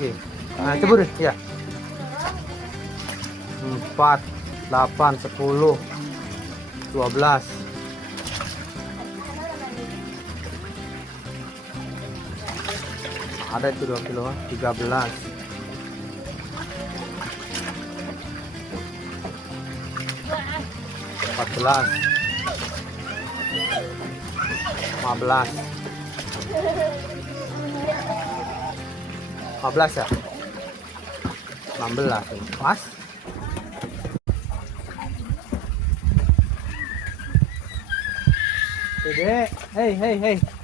lagi. Nah, cebur ya. 4, 8, 10, 12. Ada itu 2 kilo, 13. 14. 15. 15 ya? 16 pas. Dede, hei hei hei.